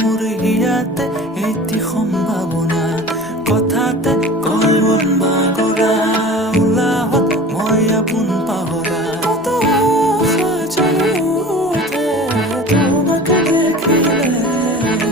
মোৰ হিয়াতে এটি সম্ভাৱনা কথাতে কলবন বাগৰা উলাহত মই আপোন পাহৰা কত আশা জড়িত তোমাকে দেখিলে কেন